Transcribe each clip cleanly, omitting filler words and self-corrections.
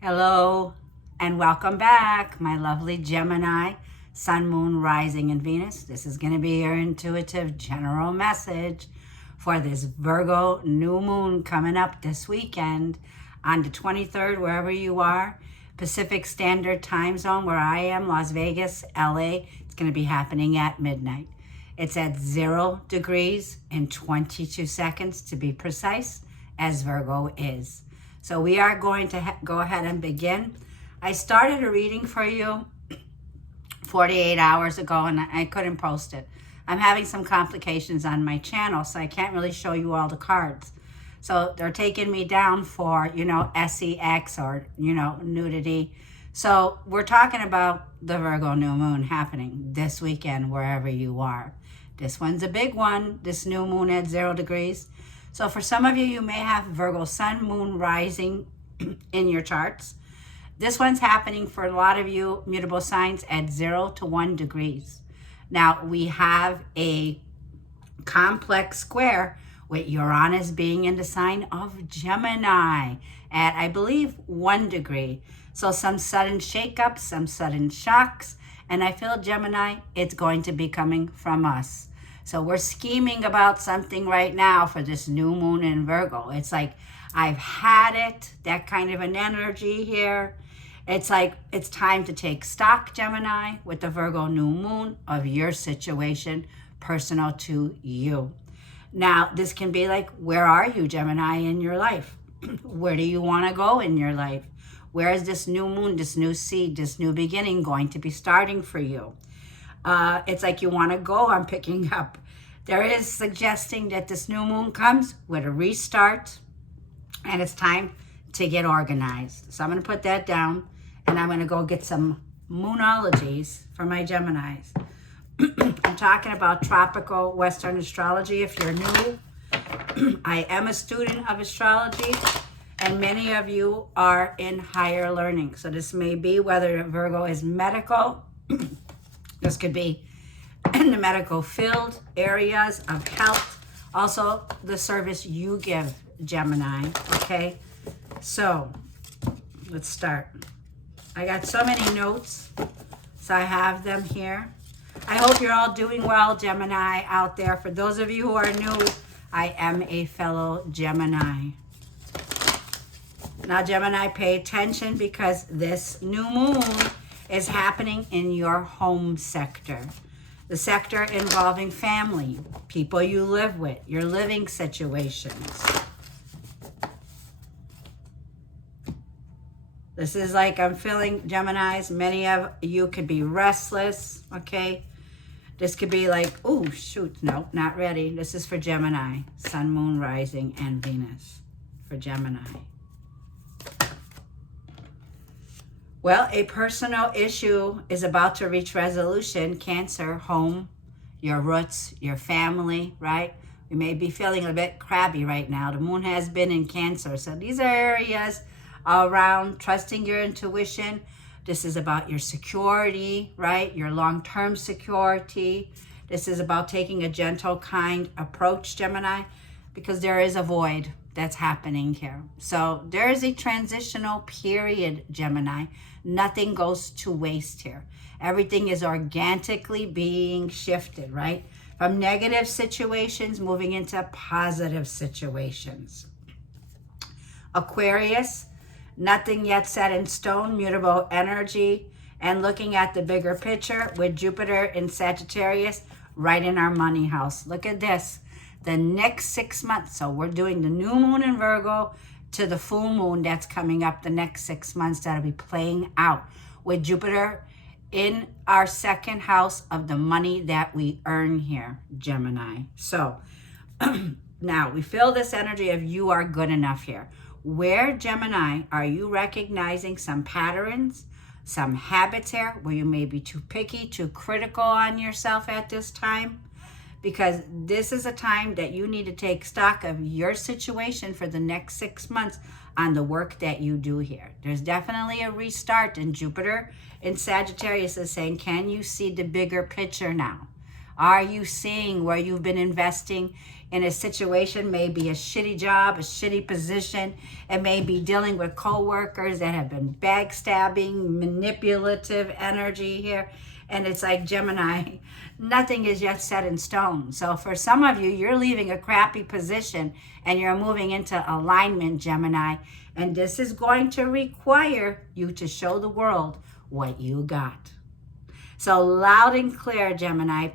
Hello and welcome back, my lovely Gemini, Sun, Moon, Rising, and Venus. This is going to be your intuitive general message for this Virgo new moon coming up this weekend on the 23rd, wherever you are, Pacific Standard Time Zone, where I am, Las Vegas, LA. It's going to be happening at midnight. It's at 0 degrees and 22 seconds to be precise, as Virgo is. So we are going to go ahead and begin. I started a reading for you 48 hours ago and I couldn't post it. I'm having some complications on my channel, so I can't really show you all the cards. So they're taking me down for, sex or, nudity. So we're talking about the Virgo new moon happening this weekend, wherever you are. This one's a big one, this new moon at 0 degrees. So for some of you, you may have Virgo Sun, Moon, Rising in your charts. This one's happening for a lot of you mutable signs at 0 to 1 degrees. Now, we have a complex square with Uranus being in the sign of Gemini at, I believe, 1 degree. So some sudden shakeups, some sudden shocks. And I feel, Gemini, it's going to be coming from us. So we're scheming about something right now for this new moon in Virgo. It's like, I've had it, that kind of an energy here. It's like, it's time to take stock, Gemini, with the Virgo new moon of your situation, personal to you. Now, this can be like, where are you, Gemini, in your life? Where do you want to go in your life? Where is this new moon, this new seed, this new beginning going to be starting for you? It's like you want to go, I'm picking up. There is suggesting that this new moon comes with a restart and it's time to get organized. So I'm going to put that down and I'm going to go get some moonologies for my Geminis. I'm talking about tropical Western astrology. If you're new, I am a student of astrology and many of you are in higher learning. So this may be whether Virgo is medical. This could be in the medical field, areas of health, also the service you give, Gemini, okay? So let's start. I got so many notes, so I have them here. I hope you're all doing well, Gemini, out there. For those of you who are new, I am a fellow Gemini. Now, Gemini, pay attention because this new moon is happening in your home sector. The sector involving family, people you live with, your living situations. This is like, I'm feeling, Geminis, many of you could be restless, okay? This could be like, oh, shoot, no, not ready. This is for Gemini, Sun, Moon, Rising, and Venus for Gemini. Well, a personal issue is about to reach resolution. Cancer, home, your roots, your family, right? You may be feeling a bit crabby right now. The moon has been in Cancer. So these are areas around trusting your intuition. This is about your security, right? Your long-term security. This is about taking a gentle, kind approach, Gemini, because there is a void that's happening here. So there is a transitional period, Gemini. Nothing goes to waste here. Everything is organically being shifted, right? From negative situations, moving into positive situations. Aquarius, nothing yet set in stone, mutable energy, and looking at the bigger picture with Jupiter in Sagittarius right in our money house. Look at this. The next 6 months, so we're doing the new moon in Virgo to the full moon that's coming up the next 6 months that'll be playing out with Jupiter in our second house of the money that we earn here, Gemini. So now we feel this energy of you are good enough here. Where, Gemini, are you recognizing some patterns, some habits here where you may be too picky, too critical on yourself at this time? Because this is a time that you need to take stock of your situation for the next 6 months on the work that you do here. There's definitely a restart, and Jupiter in Sagittarius is saying, can you see the bigger picture now? Are you seeing where you've been investing in a situation, maybe a shitty job, a shitty position? It may be dealing with coworkers that have been backstabbing, manipulative energy here. And it's like, Gemini, nothing is yet set in stone. So for some of you, you're leaving a crappy position and you're moving into alignment, Gemini. And this is going to require you to show the world what you got. So loud and clear, Gemini,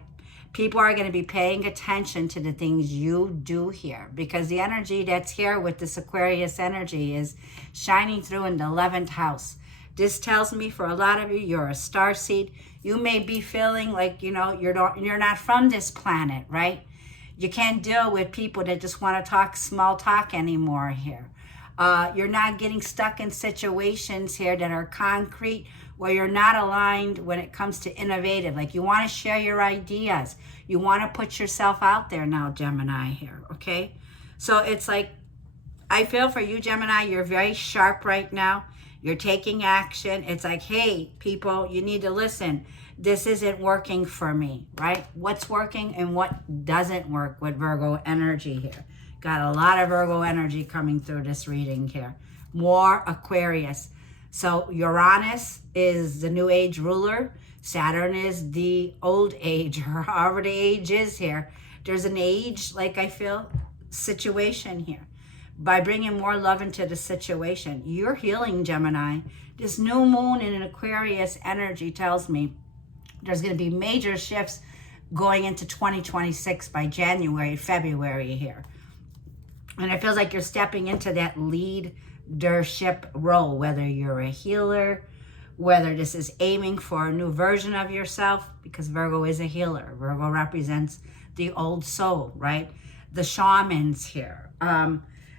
people are going to be paying attention to the things you do here, because the energy that's here with this Aquarius energy is shining through in the 11th house. This tells me for a lot of you, you're a starseed. You may be feeling like, you know, you're not from this planet, right? You can't deal with people that just want to talk small talk anymore here. You're not getting stuck in situations here that are concrete, where you're not aligned when it comes to innovative. Like, you want to share your ideas. You want to put yourself out there now, Gemini here, okay? So it's like, I feel for you, Gemini, you're very sharp right now. You're taking action. It's like, hey, people, you need to listen. This isn't working for me, right? What's working and what doesn't work with Virgo energy here. Got a lot of Virgo energy coming through this reading here. More Aquarius. So Uranus is the new age ruler. Saturn is the old age, or however the age is here. There's an age, like I feel, situation here. By bringing more love into the situation, you're healing, Gemini. This new moon in an Aquarius energy tells me there's going to be major shifts going into 2026 by January, February here. And it feels like you're stepping into that leadership role, whether you're a healer, whether this is aiming for a new version of yourself, because Virgo is a healer. Virgo represents the old soul, right? The shamans here.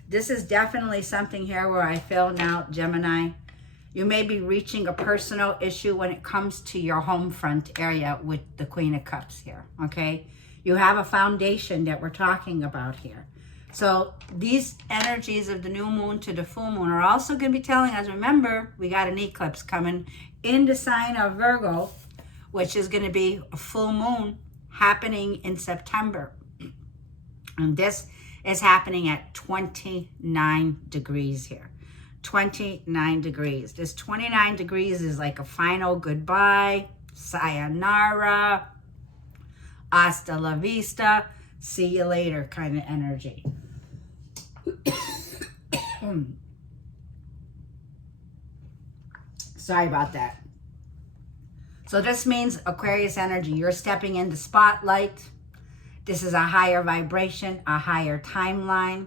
This is definitely something here where I feel now, Gemini, you may be reaching a personal issue when it comes to your home front area with the Queen of Cups here, okay? You have a foundation that we're talking about here. So these energies of the new moon to the full moon are also going to be telling us, remember, we got an eclipse coming in the sign of Virgo, which is going to be a full moon happening in September. And this is happening at 29 degrees here. 29 degrees. This 29 degrees is like a final goodbye, sayonara, hasta la vista, see you later kind of energy. Sorry about that. So this means Aquarius energy, you're stepping into spotlight. This is a higher vibration, a higher timeline.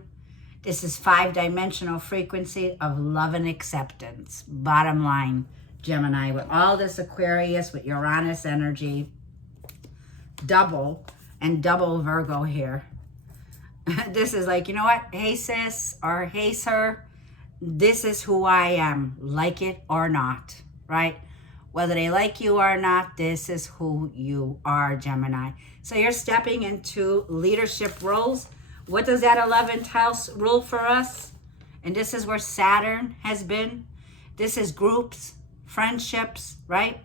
This is 5-dimensional frequency of love and acceptance. Bottom line, Gemini, with all this Aquarius, with Uranus energy, double Virgo here. This is like, you know what? Hey, sis, or hey, sir, this is who I am, like it or not, right? Whether they like you or not, this is who you are, Gemini. So you're stepping into leadership roles. What does that 11th house rule for us? And this is where Saturn has been. This is groups, friendships, right?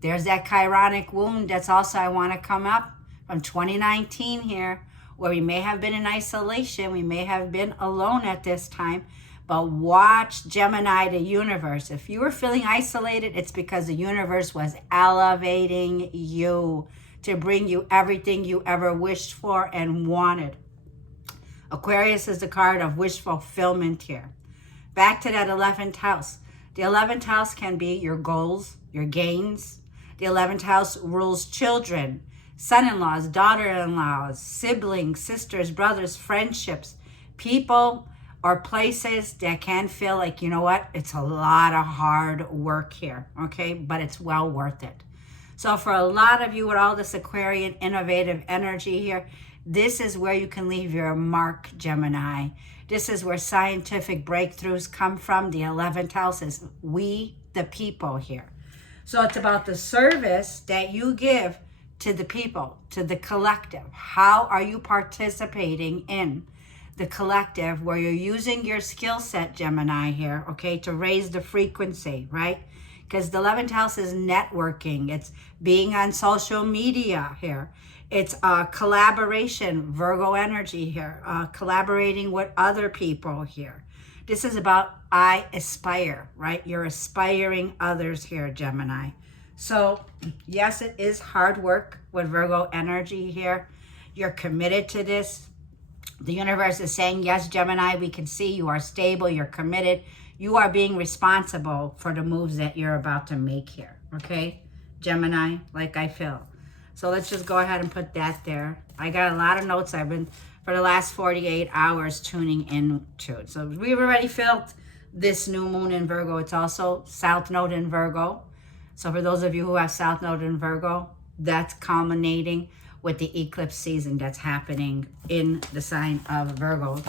There's that chironic wound that's also, I want to come up from 2019 here, where we may have been in isolation. We may have been alone at this time. But watch, Gemini, the universe. If you were feeling isolated, it's because the universe was elevating you to bring you everything you ever wished for and wanted. Aquarius is the card of wish fulfillment here. Back to that 11th house. The 11th house can be your goals, your gains. The 11th house rules children, son-in-laws, daughter-in-laws, siblings, sisters, brothers, friendships, people or places that can feel like, you know what, it's a lot of hard work here, okay? But it's well worth it. So for a lot of you with all this Aquarian innovative energy here, this is where you can leave your mark, Gemini. This is where scientific breakthroughs come from. The 11th house is we, the people here. So it's about the service that you give to the people, to the collective. How are you participating in the collective where you're using your skill set, Gemini here, okay, to raise the frequency, right? Because the 11th house is networking. It's being on social media here. It's collaboration, Virgo energy here, collaborating with other people here. This is about I aspire, right? You're aspiring others here, Gemini. So yes, it is hard work with Virgo energy here. You're committed to this. The universe is saying, yes, Gemini, we can see you are stable, you're committed. You are being responsible for the moves that you're about to make here, okay? Gemini, like I feel. So let's just go ahead and put that there. I got a lot of notes I've been, for the last 48 hours, tuning into it. So we've already felt this new moon in Virgo. It's also South Node in Virgo. So for those of you who have South Node in Virgo, that's culminating with the eclipse season that's happening in the sign of Virgo.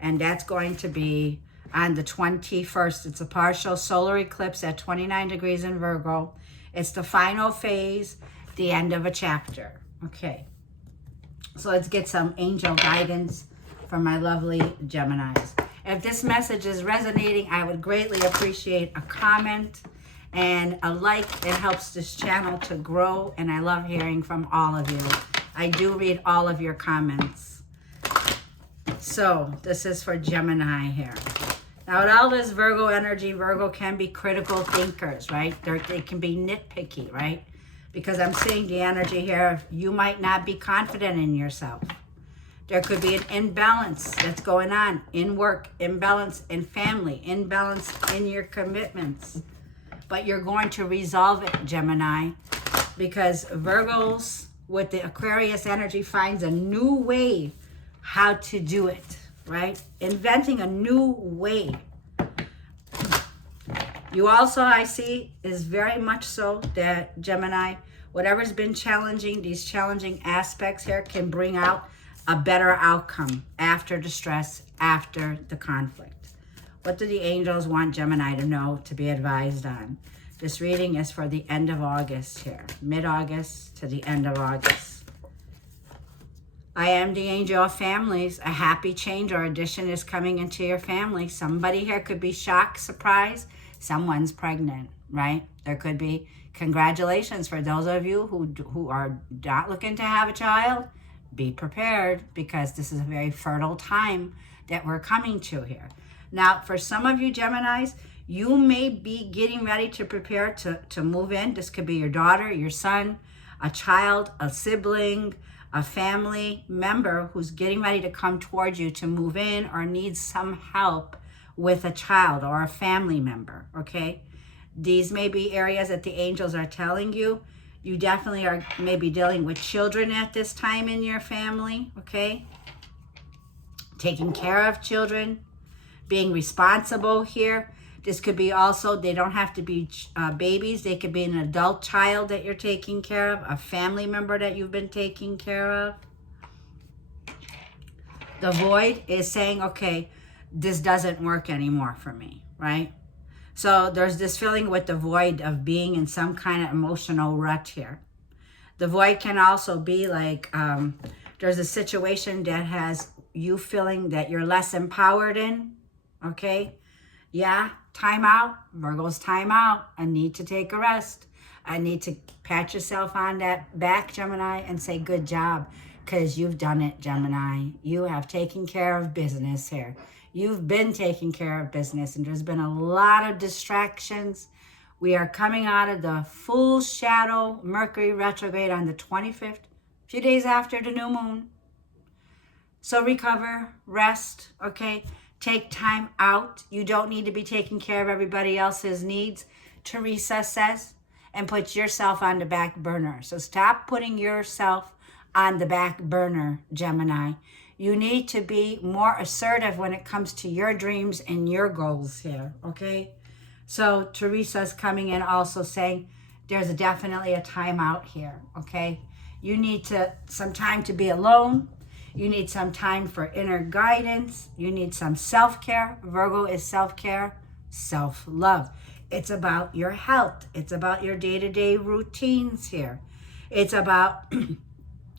And that's going to be on the 21st. It's a partial solar eclipse at 29 degrees in Virgo. It's the final phase, the end of a chapter. Okay. So let's get some angel guidance from my lovely Geminis. If this message is resonating, I would greatly appreciate a comment and a like. It helps this channel to grow, and I love hearing from all of you. I do read all of your comments. So this is for Gemini here. Now, with all this Virgo energy, Virgo can be critical thinkers, right? They can be nitpicky, right? Because I'm seeing the energy here, you might not be confident in yourself. There could be an imbalance that's going on in work, imbalance in family, imbalance in your commitments. But you're going to resolve it, Gemini, because Virgos with the Aquarius energy finds a new way how to do it, right? Inventing a new way. You also, I see, is very much so that Gemini, whatever's been challenging, these challenging aspects here can bring out a better outcome after the stress, after the conflict. What do the angels want Gemini to know, to be advised on? This reading is for the end of August here, mid-August to the end of August. I am the angel of families. A happy change or addition is coming into your family. Somebody here could be shocked, surprised. Someone's pregnant, right? There could be congratulations for those of you who are not looking to have a child. Be prepared, because this is a very fertile time that we're coming to here. Now, for some of you Geminis, you may be getting ready to prepare to move in. This could be your daughter, your son, a child, a sibling, a family member who's getting ready to come towards you to move in or needs some help with a child or a family member, okay? These may be areas that the angels are telling you. You definitely are maybe dealing with children at this time in your family, okay? Taking care of children, being responsible here. This could be also, they don't have to be babies. They could be an adult child that you're taking care of, a family member that you've been taking care of. The void is saying, okay, this doesn't work anymore for me, right? So there's this feeling with the void of being in some kind of emotional rut here. The void can also be like, there's a situation that has you feeling that you're less empowered in, okay? Yeah, time out. Virgo's time out. I need to take a rest. I need to pat yourself on that back, Gemini, and say, good job, because you've done it, Gemini. You have taken care of business here. You've been taking care of business, and there's been a lot of distractions. We are coming out of the full shadow Mercury retrograde on the 25th, a few days after the new moon. So recover, rest, okay? Take time out. You don't need to be taking care of everybody else's needs, Teresa says, and put yourself on the back burner. So stop putting yourself on the back burner, Gemini. You need to be more assertive when it comes to your dreams and your goals here, okay? So Teresa's coming in also saying there's definitely a time out here, okay? You need some time to be alone. You need some time for inner guidance. You need some self-care. Virgo is self-care, self-love. It's about your health. It's about your day-to-day routines here. It's about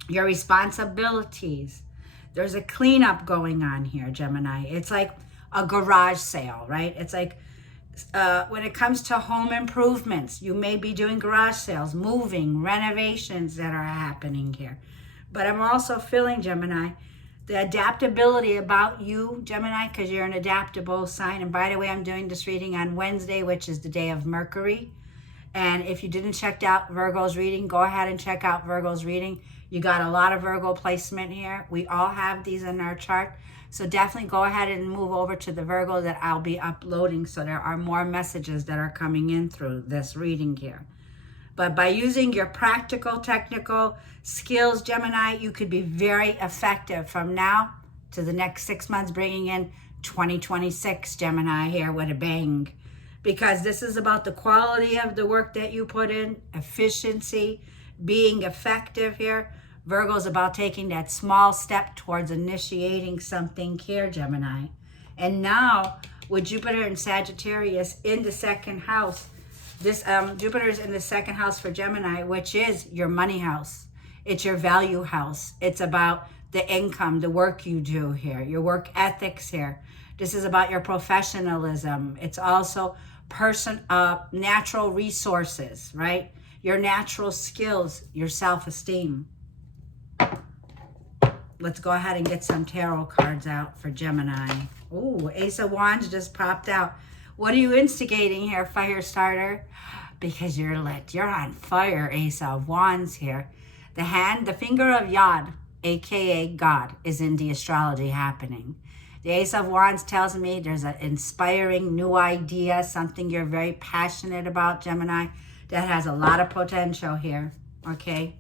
your responsibilities. There's a cleanup going on here, Gemini. It's like a garage sale, right? It's like when it comes to home improvements, you may be doing garage sales, moving, renovations that are happening here. But I'm also feeling, Gemini, the adaptability about you, Gemini, because you're an adaptable sign. And by the way, I'm doing this reading on Wednesday, which is the day of Mercury. And if you didn't check out Virgo's reading, go ahead and check out Virgo's reading. You got a lot of Virgo placement here. We all have these in our chart. So definitely go ahead and move over to the Virgo that I'll be uploading. So there are more messages that are coming in through this reading here. But by using your practical, technical skills, Gemini, you could be very effective from now to the next 6 months, bringing in 2026, Gemini, here with a bang. Because this is about the quality of the work that you put in, efficiency, being effective here. Virgo's about taking that small step towards initiating something here, Gemini. And now, with Jupiter and Sagittarius in the second house, this Jupiter is in the second house for Gemini, which is your money house. It's your value house. It's about the income, the work you do here, your work ethics here. This is about your professionalism. It's also natural resources, right? Your natural skills, your self-esteem. Let's go ahead and get some tarot cards out for Gemini. Ooh, Ace of Wands just popped out. What are you instigating here, fire starter? Because you're lit. You're on fire, Ace of Wands here. The finger of Yod, aka God, is in the astrology happening. The Ace of Wands tells me there's an inspiring new idea, something you're very passionate about, Gemini, that has a lot of potential here, okay?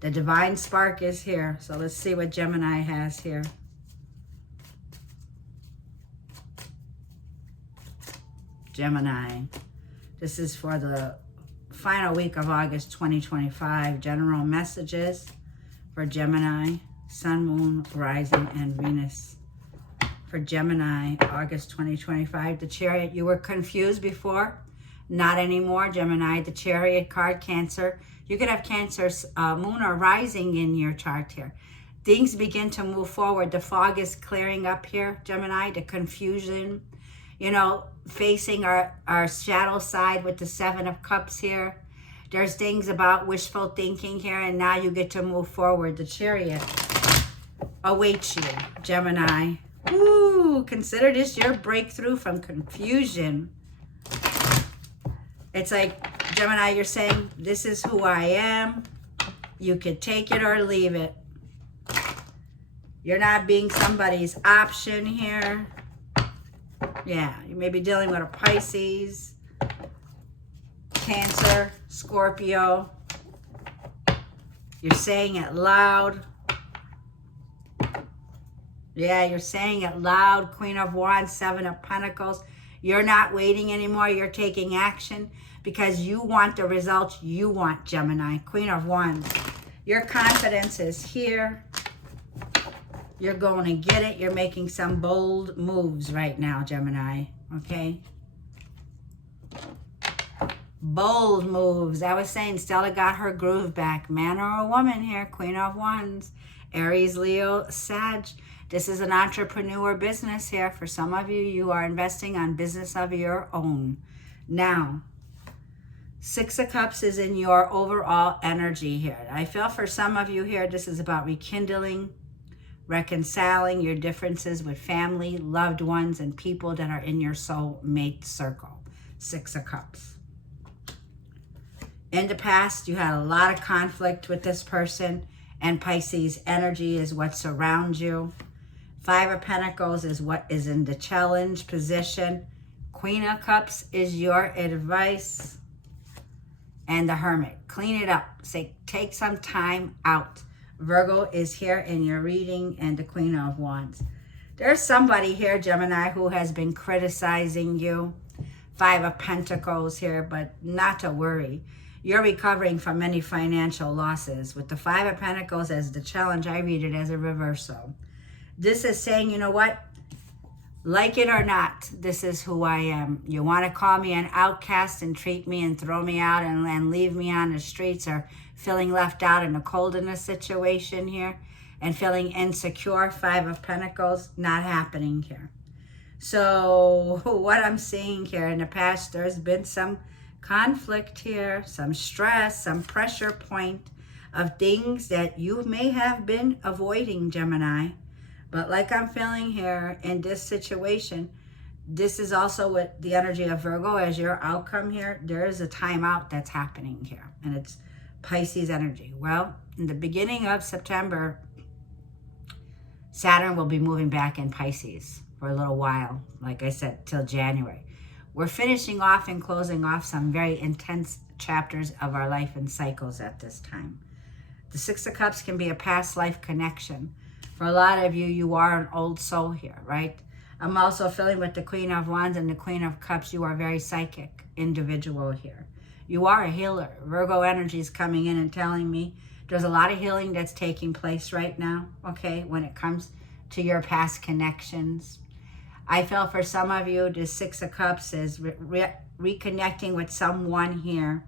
The divine spark is here. So let's see what Gemini has here. Gemini. This is for the final week of August 2025. General messages for Gemini, Sun, Moon, Rising, and Venus. For Gemini, August 2025. The Chariot. You were confused before. Not anymore, Gemini. The Chariot card, Cancer. You could have Cancer, Moon, or Rising in your chart here. Things begin to move forward. The fog is clearing up here, Gemini. The confusion, you know, facing our shadow side with the Seven of Cups here. There's things about wishful thinking here, and now you get to move forward. The Chariot awaits you, Gemini. Ooh, consider this your breakthrough from confusion. It's like, Gemini, you're saying, this is who I am. You could take it or leave it. You're not being somebody's option here. Yeah, you may be dealing with a Pisces, Cancer, Scorpio. You're saying it loud. Yeah, you're saying it loud. Queen of Wands, Seven of Pentacles. You're not waiting anymore. You're taking action because you want the results you want, Gemini. Queen of Wands. Your confidence is here. You're going to get it. You're making some bold moves right now, Gemini. Okay? Bold moves. I was saying Stella got her groove back. Man or a woman here. Queen of Wands. Aries, Leo, Sag. This is an entrepreneur business here. For some of you, you are investing on business of your own. Now, Six of Cups is in your overall energy here. I feel for some of you here, this is about rekindling, reconciling your differences with family, loved ones, and people that are in your soulmate circle. Six of Cups. In the past, you had a lot of conflict with this person, and Pisces energy is what surrounds you. Five of Pentacles is what is in the challenge position. Queen of Cups is your advice. And the Hermit. Clean it up. Say, take some time out. Virgo is here in your reading, and the Queen of Wands. There's somebody here, Gemini, who has been criticizing you. Five of Pentacles here, but not to worry. You're recovering from many financial losses. With the Five of Pentacles as the challenge, I read it as a reversal. This is saying, you know what? Like it or not, this is who I am. You want to call me an outcast and treat me and throw me out and leave me on the streets, or feeling left out in a cold in a situation here and feeling insecure. Five of Pentacles, not happening here. So what I'm seeing here in the past, there's been some conflict here, some stress, some pressure point. of things that you may have been avoiding, Gemini. But like I'm feeling here in this situation, this is also with the energy of Virgo as your outcome here. There is a timeout that's happening here, and it's Pisces energy. Well, in the beginning of September, Saturn will be moving back in Pisces for a little while, like I said, till January. We're finishing off and closing off some very intense chapters of our life and cycles at this time. The Six of Cups can be a past life connection. For a lot of you, you are an old soul here, right? I'm also feeling with the Queen of Wands and the Queen of Cups, you are a very psychic individual here. You are a healer. Virgo energy is coming in and telling me there's a lot of healing that's taking place right now, okay, when it comes to your past connections. I feel for some of you, the Six of Cups is reconnecting with someone here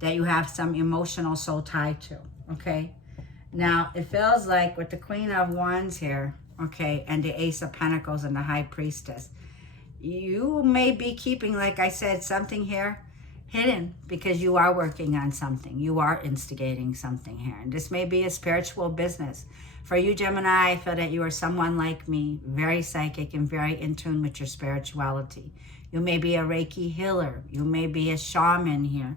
that you have some emotional soul tie to, okay? Now, it feels like with the Queen of Wands here, okay, and the Ace of Pentacles and the High Priestess, you may be keeping, like I said, something here hidden because you are working on something. You are instigating something here. And this may be a spiritual business. For you, Gemini, I feel that you are someone like me, very psychic and very in tune with your spirituality. You may be a Reiki healer. You may be a shaman here.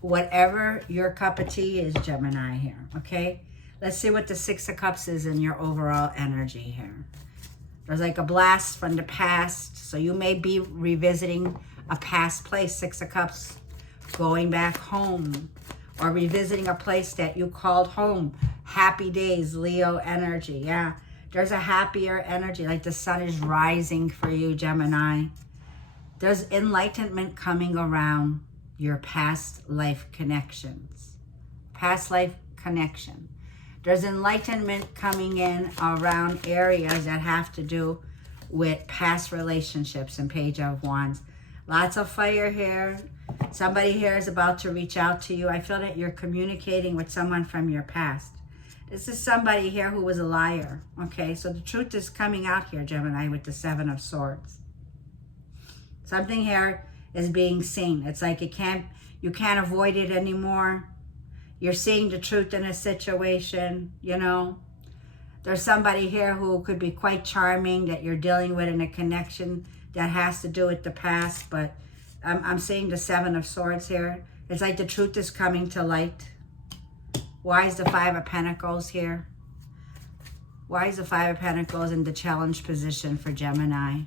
Whatever your cup of tea is, Gemini here, okay? Let's see what the Six of Cups is in your overall energy here. There's like a blast from the past. So you may be revisiting a past place, Six of Cups, going back home, or revisiting a place that you called home. Happy days, Leo energy. Yeah, there's a happier energy, like the sun is rising for you, Gemini. There's enlightenment coming around your past life connections. Past life connection. There's enlightenment coming in around areas that have to do with past relationships and Page of Wands. Lots of fire here. Somebody here is about to reach out to you. I feel that you're communicating with someone from your past. This is somebody here who was a liar. Okay, so the truth is coming out here, Gemini, with the Seven of Swords. Something here is being seen. It's like you can't avoid it anymore. You're seeing the truth in a situation, you know. There's somebody here who could be quite charming that you're dealing with in a connection that has to do with the past, but I'm seeing the Seven of Swords here. It's like the truth is coming to light. Why is the Five of Pentacles here? Why is the Five of Pentacles in the challenge position for Gemini?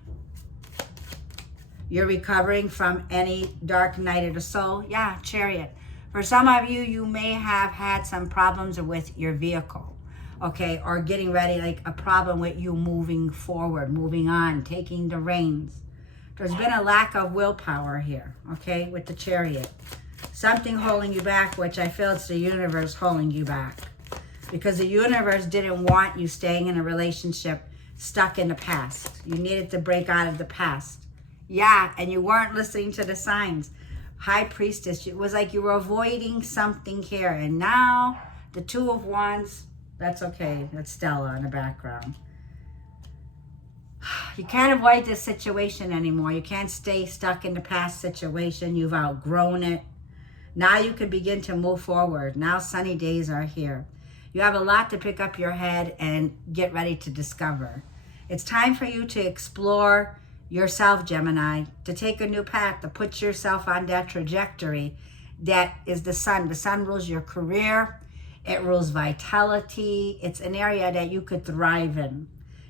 You're recovering from any dark night of the soul. Yeah, Chariot. For some of you, you may have had some problems with your vehicle, okay, or getting ready, like a problem with you moving forward, moving on, taking the reins. There's been a lack of willpower here, okay, with the Chariot. Something holding you back, which I feel it's the universe holding you back. Because the universe didn't want you staying in a relationship stuck in the past. You needed to break out of the past. Yeah, and you weren't listening to the signs. High Priestess, it was like you were avoiding something here. And now, the Two of Wands, that's okay. That's Stella in the background. You can't avoid this situation anymore. You can't stay stuck in the past situation. You've outgrown it. Now you can begin to move forward. Now sunny days are here. You have a lot to pick up your head and get ready to discover. It's time for you to explore yourself, Gemini, to take a new path, to put yourself on that trajectory that is the sun. The sun rules your career. It rules vitality. It's an area that you could thrive in.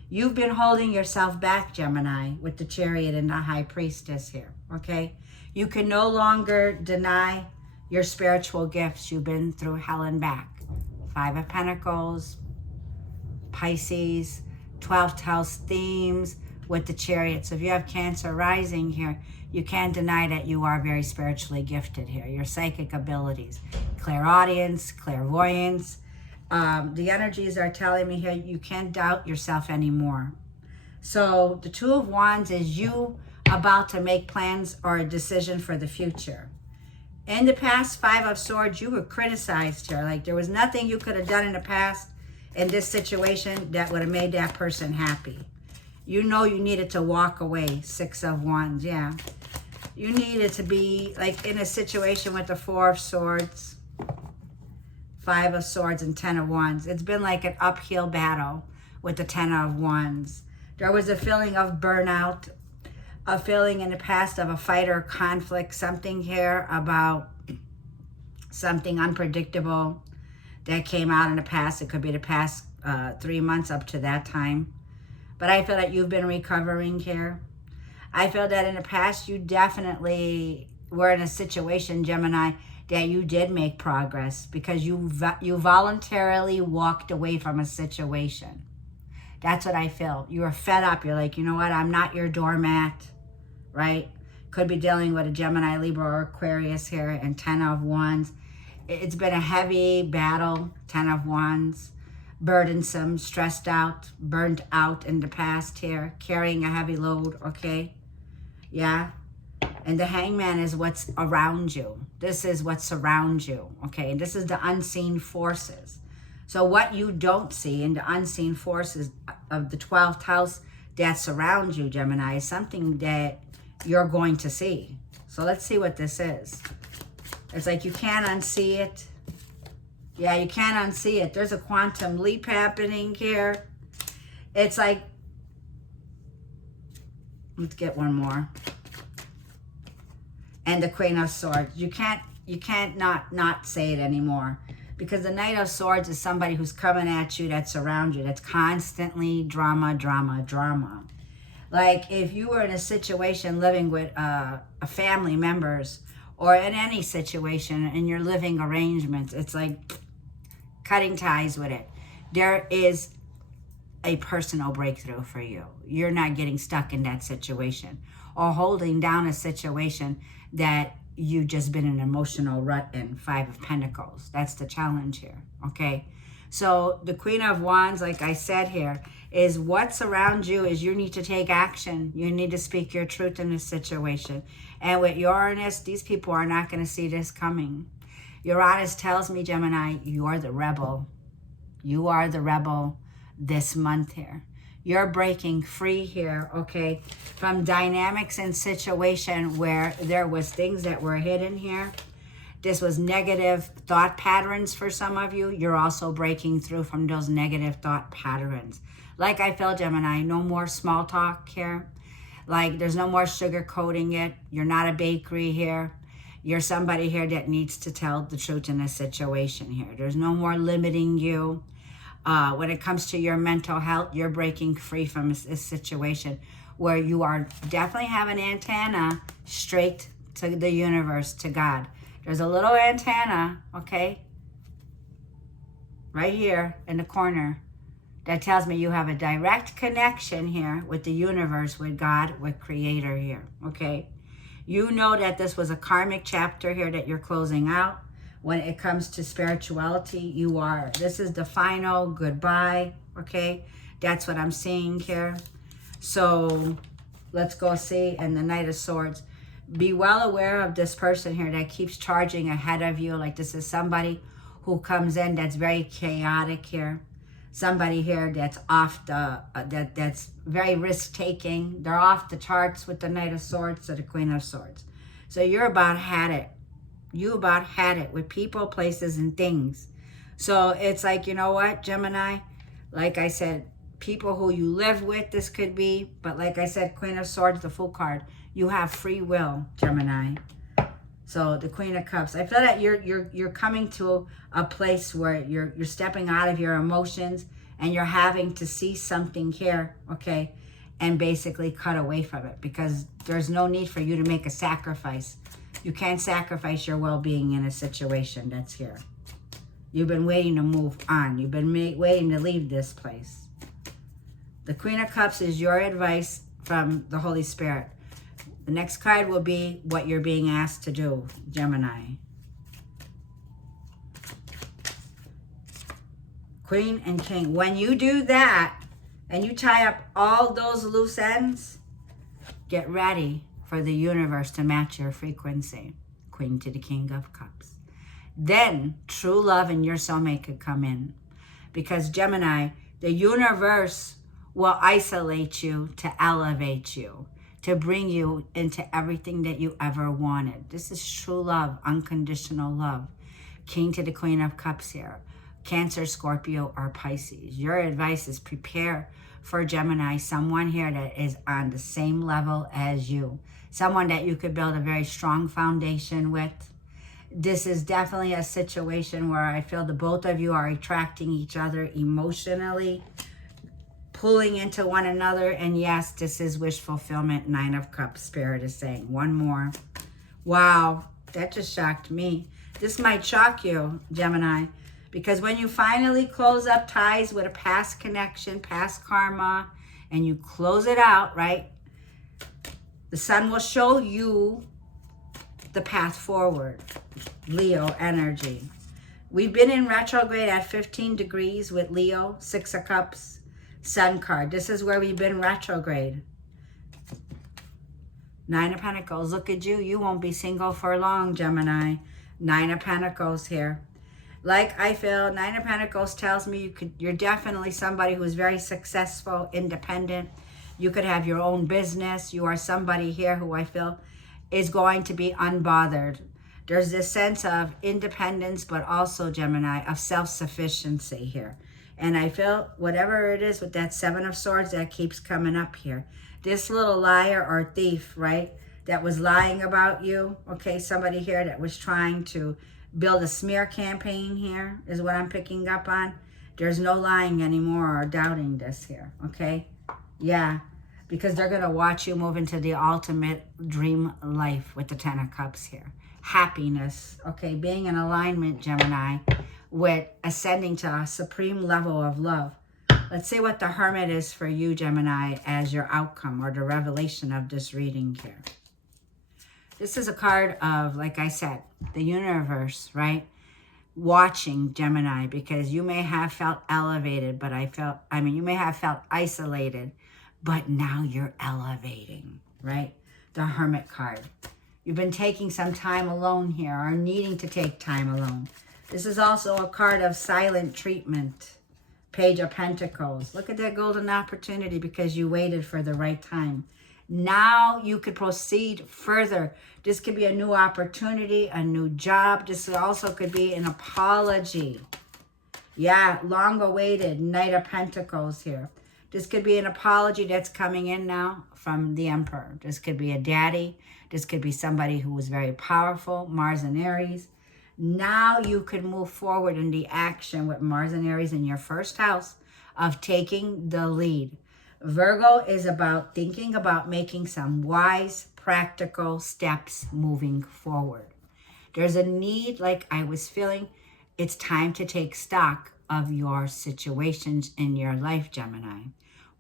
You've been holding yourself back, Gemini, with the Chariot and the High Priestess here, okay? You can no longer deny your spiritual gifts. You've been through hell and back. Five of Pentacles, Pisces, 12th house themes with the Chariot. So if you have Cancer rising here, you can't deny that you are very spiritually gifted here. Your psychic abilities, clairaudience, clairvoyance. The energies are telling me here you can't doubt yourself anymore. So the Two of Wands is you about to make plans or a decision for the future. In the past, Five of Swords, you were criticized here. Like there was nothing you could have done in the past in this situation that would have made that person happy. You know you needed to walk away. Six of Wands, yeah. You needed to be like in a situation with the Four of Swords. 5 of Swords and 10 of Wands. It's been like an uphill battle with the 10 of Wands. There was a feeling of burnout, a feeling in the past of a fight or conflict, something here about something unpredictable that came out in the past. It could be the past 3 months up to that time. But I feel that you've been recovering here. I feel that in the past you definitely were in a situation, Gemini, that you did make progress because you voluntarily walked away from a situation. That's what I feel. You were fed up. You're like, you know what? I'm not your doormat, right? Could be dealing with a Gemini, Libra, or Aquarius here, and 10 of Wands. It's been a heavy battle, 10 of Wands. Burdensome, stressed out, burnt out in the past here, carrying a heavy load, okay? Yeah. And the Hangman is what's around you. This is what surrounds you, okay? And this is the unseen forces. So what you don't see in the unseen forces of the 12th house that surrounds you, Gemini, is something that you're going to see. So let's see what this is. It's like you can't unsee it. Yeah, you can't unsee it. There's a quantum leap happening here. It's like, let's get one more. And the Queen of Swords. You can't not say it anymore. Because the Knight of Swords is somebody who's coming at you, that's around you, that's constantly drama, drama, drama. Like if you were in a situation living with a family members, or in any situation in your living arrangements, it's like cutting ties with it. There is a personal breakthrough for you. You're not getting stuck in that situation or holding down a situation that you've just been in an emotional rut in. 5 of Pentacles. That's the challenge here, okay? So the Queen of Wands, like I said here, is what's around you is you need to take action. You need to speak your truth in this situation. And with Uranus, these people are not going to see this coming. Uranus tells me, Gemini, you're the rebel. You are the rebel this month here. You're breaking free here, okay, from dynamics and situation where there was things that were hidden here. This was negative thought patterns for some of you. You're also breaking through from those negative thought patterns. Like I felt, Gemini, no more small talk here. Like there's no more sugarcoating it. You're not a bakery here. You're somebody here that needs to tell the truth in a situation here. There's no more limiting you. When it comes to your mental health, you're breaking free from this situation where you are definitely have an antenna straight to the universe, to God. There's a little antenna, okay, right here in the corner that tells me you have a direct connection here with the universe, with God, with Creator here, okay? You know that this was a karmic chapter here that you're closing out. When it comes to spirituality, this is the final goodbye, okay? That's what I'm seeing here. So let's go see. And the Knight of Swords. Be well aware of this person here that keeps charging ahead of you. Like this is somebody who comes in that's very chaotic here. Somebody here that's off the, that's very risk-taking. They're off the charts with the Knight of Swords to the Queen of Swords. So you're about had it. You about had it with people, places, and things. So it's like, you know what, Gemini? Like I said, people who you live with, this could be. But like I said, Queen of Swords, the Fool card. You have free will, Gemini. So the Queen of Cups. I feel that you're coming to a place where you're stepping out of your emotions and you're having to see something here, okay, and basically cut away from it because there's no need for you to make a sacrifice. You can't sacrifice your well-being in a situation that's here. You've been waiting to move on. You've been waiting to leave this place. The Queen of Cups is your advice from the Holy Spirit. The next card will be what you're being asked to do, Gemini. Queen and King. When you do that and you tie up all those loose ends, get ready for the universe to match your frequency. Queen to the King of Cups. Then true love and your soulmate could come in. Because Gemini, the universe will isolate you to elevate you, to bring you into everything that you ever wanted. This is true love, unconditional love. King to the Queen of Cups here. Cancer, Scorpio, or Pisces. Your advice is prepare for Gemini, someone here that is on the same level as you. Someone that you could build a very strong foundation with. This is definitely a situation where I feel the both of you are attracting each other emotionally, pulling into one another. And yes, this is wish fulfillment. 9 of Cups, Spirit is saying. One more. Wow, that just shocked me. This might shock you, Gemini, because when you finally close up ties with a past connection, past karma, and you close it out, right? The sun will show you the path forward. Leo energy. We've been in retrograde at 15 degrees with Leo, 6 of Cups, Sun card. This is where we've been retrograde. 9 of Pentacles. Look at you. You won't be single for long, Gemini. 9 of Pentacles here. Like I feel, 9 of Pentacles tells me you're definitely somebody who's very successful, independent. You could have your own business. You are somebody here who I feel is going to be unbothered. There's this sense of independence, but also, Gemini, of self-sufficiency here. And I feel whatever it is with that 7 of Swords that keeps coming up here. This little liar or thief, right, that was lying about you. Okay, somebody here that was trying to build a smear campaign here is what I'm picking up on. There's no lying anymore or doubting this here, okay? Yeah, because they're going to watch you move into the ultimate dream life with the 10 of Cups here. Happiness, okay, being in alignment, Gemini, with ascending to a supreme level of love. Let's see what the Hermit is for you, Gemini, as your outcome or the revelation of this reading here. This is a card of, like I said, the universe, right? Watching, Gemini, because you may have felt elevated, but you may have felt isolated, but now you're elevating, right? The Hermit card. You've been taking some time alone here or needing to take time alone. This is also a card of silent treatment. Page of Pentacles. Look at that golden opportunity because you waited for the right time. Now you could proceed further. This could be a new opportunity, a new job. This also could be an apology. Yeah, long awaited. Knight of Pentacles here. This could be an apology that's coming in now from the Emperor. This could be a daddy. This could be somebody who was very powerful. Mars and Aries. Now you could move forward in the action with Mars and Aries in your first house of taking the lead. Virgo is about thinking about making some wise, practical steps moving forward. There's a need, like I was feeling, it's time to take stock of your situations in your life, Gemini.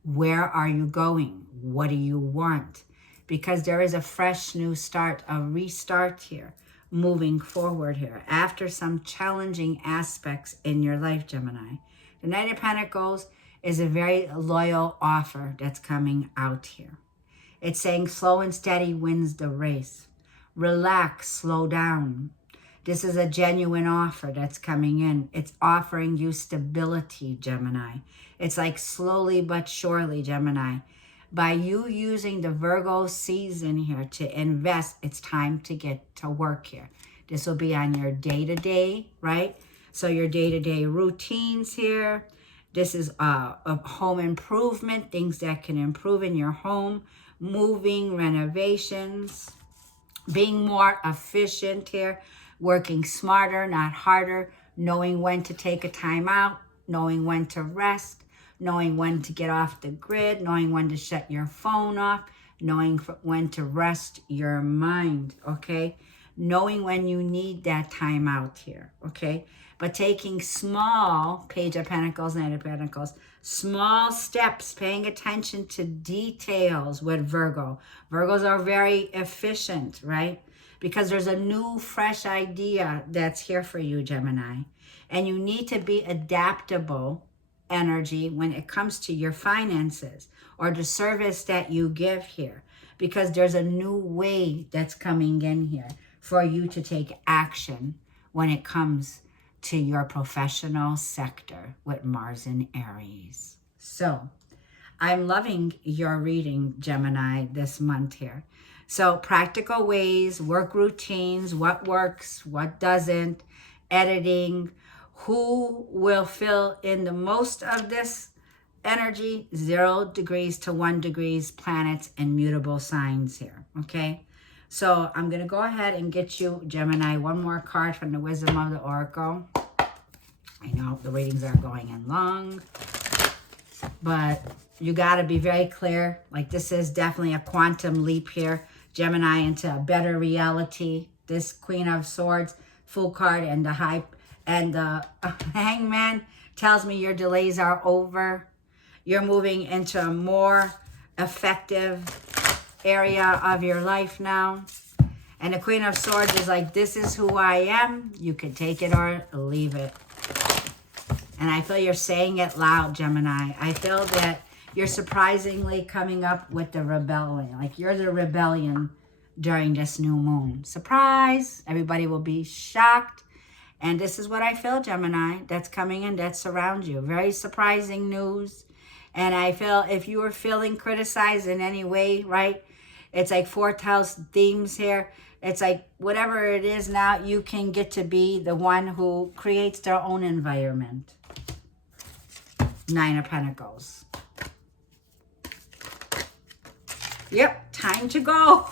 Where are you going? What do you want? Because there is a fresh new start, a restart here, moving forward here, after some challenging aspects in your life, Gemini. The Knight of Pentacles is a very loyal offer that's coming out here. It's saying slow and steady wins the race. Relax, slow down. This is a genuine offer that's coming in. It's offering you stability, Gemini. It's like slowly but surely, Gemini. By you using the Virgo season here to invest, it's time to get to work here. This will be on your day-to-day, right? So your day-to-day routines here. This is a home improvement, things that can improve in your home, moving, renovations, being more efficient here, working smarter, not harder, knowing when to take a time out, knowing when to rest, knowing when to get off the grid, knowing when to shut your phone off, knowing when to rest your mind, okay? Knowing when you need that time out here, okay? But taking small, Page of Pentacles, Knight of Pentacles, small steps, paying attention to details with Virgo. Virgos are very efficient, right? Because there's a new, fresh idea that's here for you, Gemini. And you need to be adaptable energy when it comes to your finances or the service that you give here. Because there's a new way that's coming in here for you to take action when it comes to your professional sector with Mars and Aries. So I'm loving your reading, Gemini, this month here. So practical ways, work routines, what works, what doesn't. editing. Who will fill in the most of this energy? 0 degrees to 1 degrees, planets and mutable signs here, okay? So I'm going to go ahead and get you, Gemini, one more card from the Wisdom of the Oracle. I know the readings are going in long, but you got to be very clear. Like, this is definitely a quantum leap here, Gemini, into a better reality. This Queen of Swords, Fool card, and the Hangman tells me your delays are over. You're moving into a more effective area of your life now. And the Queen of Swords is like, this is who I am. You can take it or leave it. And I feel you're saying it loud, Gemini. I feel that you're surprisingly coming up with the rebellion. Like, you're the rebellion during this new moon. Surprise! Everybody will be shocked. And this is what I feel, Gemini, that's coming in, that surrounds you. Very surprising news. And I feel if you were feeling criticized in any way, right? It's like 4th house themes here. It's like whatever it is now, you can get to be the one who creates their own environment. 9 of Pentacles. Yep, time to go.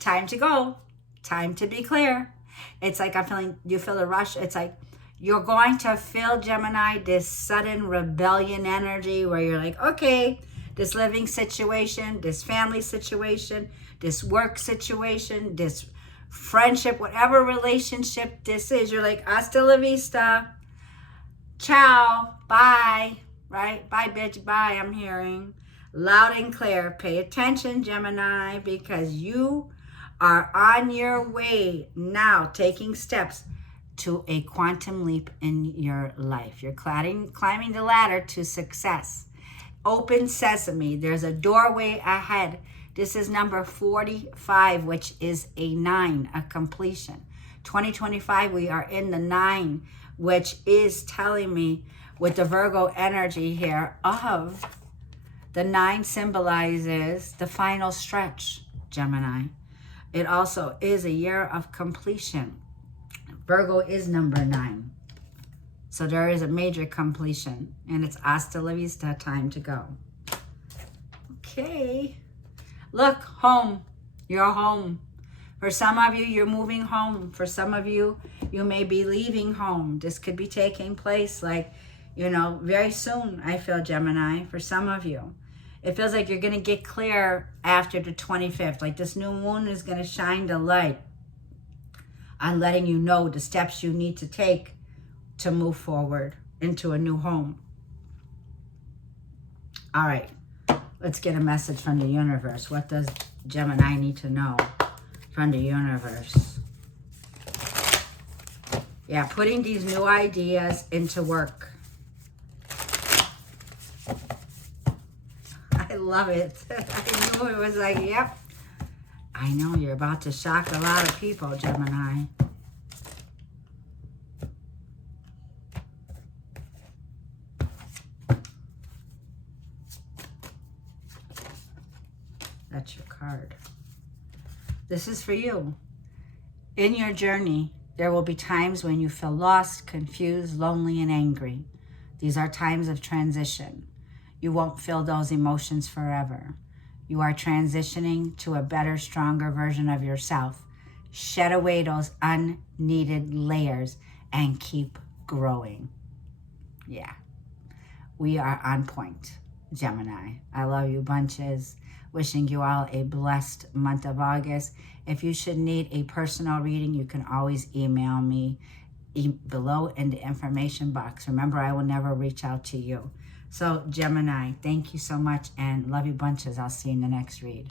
Time to go. Time to be clear. It's like I'm feeling, you feel a rush. It's like you're going to feel, Gemini, this sudden rebellion energy where you're like, okay, this living situation, this family situation, this work situation, this friendship, whatever relationship this is, you're like, hasta la vista. Ciao, bye, right? Bye, bitch, bye, I'm hearing. Loud and clear. Pay attention, Gemini, because you are on your way now, taking steps to a quantum leap in your life. You're climbing the ladder to success. Open sesame. There's a doorway ahead. This is number 45, which is a 9, a completion. 2025, we are in the 9, which is telling me with the Virgo energy here of the 9 symbolizes the final stretch, Gemini. It also is a year of completion. Virgo is number 9. So there is a major completion. And it's hasta la vista, time to go. Okay. Look, home. You're home. For some of you, you're moving home. For some of you, you may be leaving home. This could be taking place like, you know, very soon, I feel, Gemini, for some of you. It feels like you're going to get clear after the 25th. Like this new moon is going to shine the light on letting you know the steps you need to take to move forward into a new home. All right. Let's get a message from the universe. What does Gemini need to know from the universe? Yeah, putting these new ideas into work. I love it. I knew it was like, yep. I know you're about to shock a lot of people, Gemini. That's your card. This is for you. In your journey, there will be times when you feel lost, confused, lonely, and angry. These are times of transition. You won't feel those emotions forever. You are transitioning to a better, stronger version of yourself. Shed away those unneeded layers and keep growing. Yeah, we are on point, Gemini. I love you bunches. Wishing you all a blessed month of August. If you should need a personal reading, you can always email me below in the information box. Remember, I will never reach out to you. So, Gemini, thank you so much and love you bunches. I'll see you in the next read.